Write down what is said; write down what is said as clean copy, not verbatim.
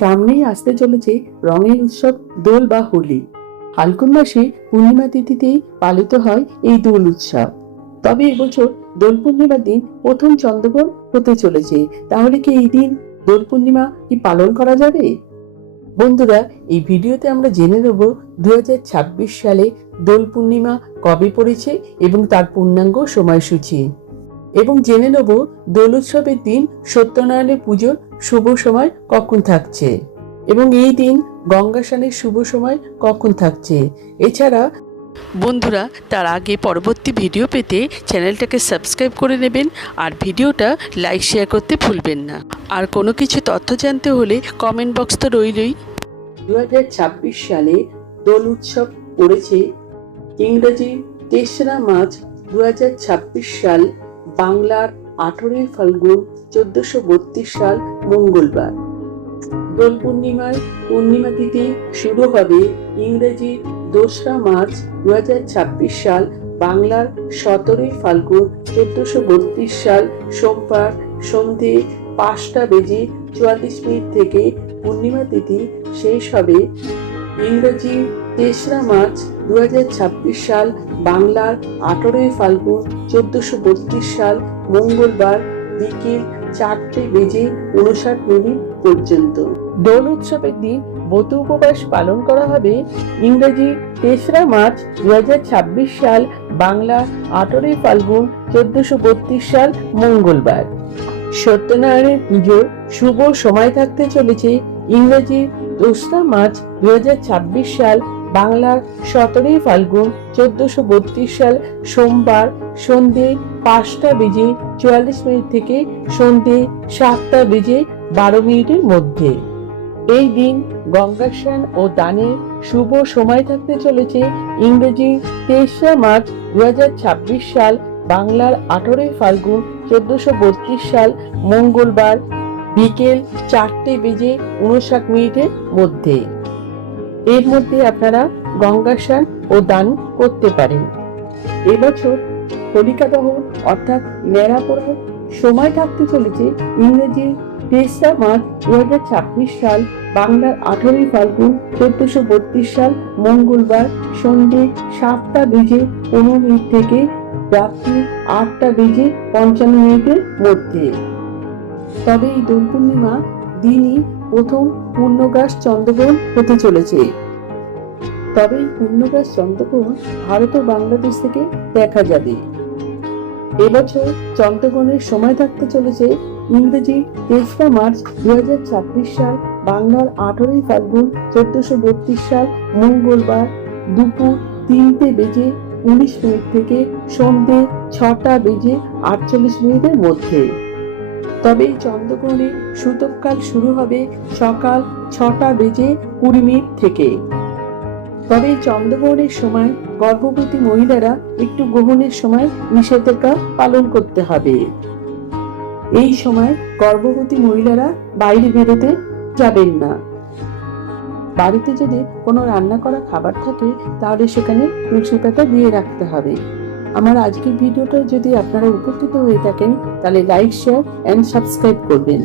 সামনেই আসতে চলেছে রঙের উৎসব দোল বা হোলি। ফাল্গুন মাসে পূর্ণিমা তিথিতেই পালিত হয় এই দোল উৎসব। তবে এবছর দোল পূর্ণিমার দিন প্রথম চন্দ্রগ্রহণ হতে চলেছে। তাহলে কি এই দিন দোল পূর্ণিমা কি পালন করা যাবে? বন্ধুরা, এই ভিডিওতে আমরা জেনে নেব 2026 সালে দোল পূর্ণিমা কবে পড়েছে এবং তার পূর্ণাঙ্গ সময়সূচি, এবং জেনে নেব দোল উৎসবের দিন সত্যনারায়ণের পুজোর শুভ সময় কখন থাকছে এবং এই দিন গঙ্গা স্নানের শুভ সময় কখন থাকছে। এছাড়া বন্ধুরা, তার আগে পরবর্তী ভিডিও পেতে চ্যানেলটাকে সাবস্ক্রাইব করে নেবেন আর ভিডিওটা লাইক শেয়ার করতে ভুলবেন না। আর কোনো কিছু তথ্য জানতে হলে কমেন্ট বক্স তো রইলই। 2026 সালে দোল উৎসব পড়েছে ইংরেজি 3রা মার্চ 2026 সাল, বাংলার 18ই ফাল্গুন 1432 সাল মঙ্গলবার। দোল পূর্ণিমায় পূর্ণিমা তিথি শুরু হবে ইংরেজি 2রা মার্চ 2026 সাল, বাংলার 17ই ফাল্গুন 1432 সাল সোমবার সন্ধে 5:44 থেকে পূর্ণিমা তিথি শেষ হবে ইংরেজি 3রা মার্চ 2026 সাল, বাংলার 18ই ফাল্গুন 1432 সাল মঙ্গলবার বিকেল 4:59 পর্যন্ত। দোল উৎসবের দিন ব্রত উপবাস পালন করা হবে ইংরেজি 3রা মার্চ 2026 সাল, বাংলা 18ই ফাল্গুন 1432 সাল মঙ্গলবার। সত্যনারায়ণের পুজোর শুভ সময় থাকতে চলেছে ইংরেজি 2রা মার্চ 2026 সাল, বাংলার 17ই ফাল্গুন 1432 সাল সোমবার সন্ধে 5:44 থেকে সন্ধে 7:12 মধ্যে। এই দিন গঙ্গা স্নান ও দানের শুভ সময় থাকতে চলেছে ইংরেজি 23রা মার্চ 2026 সাল, বাংলার 18ই ফাল্গুন 1432 সাল মঙ্গলবার বিকেল 4:59 মধ্যে। এর মধ্যে আপনারা গঙ্গা স্নান ও দান করতে পারেন। এবছর হোলিকা দহন অর্থাৎ ন্যাড়া পোড়ার সময় থাকতে চলেছে ইংরেজি 23রা মার্চ 2026 সাল, বাংলার 18ই ফাল্গুন 1432 সাল মঙ্গলবার সন্ধে 7:15 থেকে রাত্রি 8:55 মধ্যে। তবে এই দোল পূর্ণিমা দিনই প্রথম পূর্ণগ্রাস চন্দ্রগ্রহণ হতে চলেছে। তবে এই পূর্ণগ্রাস চন্দ্রগ্রহণ ভারত ও বাংলাদেশ থেকে দেখা যাবে। এবছর চন্দ্রগ্রহণের সময় থাকতে চলেছে ইংরেজি 23রা মার্চ 2026 সাল, বাংলার 18ই ফাল্গুন 1432 সাল মঙ্গলবার দুপুর 3:19 থেকে সন্ধে 6:48 মধ্যে। তবে এই চন্দ্রগ্রহণের সূতককাল শুরু হবে সকাল 6:20 থেকে। তবে এই চন্দ্রগ্রহণের সময় গর্ভবতী মহিলারা একটু গ্রহণের সময় নিষেধাজ্ঞা পালন করতে হবে। এই সময় গর্ভবতী মহিলারা বাইরে বেরোতে যাবেন না। বাড়িতে যদি কোনো রান্না করা খাবার থাকে তাহলে সেখানে তুলসী পাতা দিয়ে রাখতে হবে। আমার আজকের ভিডিওটা যদি আপনারা উপকৃত হয়ে থাকেন তাহলে লাইক, শেয়ার এন্ড সাবস্ক্রাইব করবেন।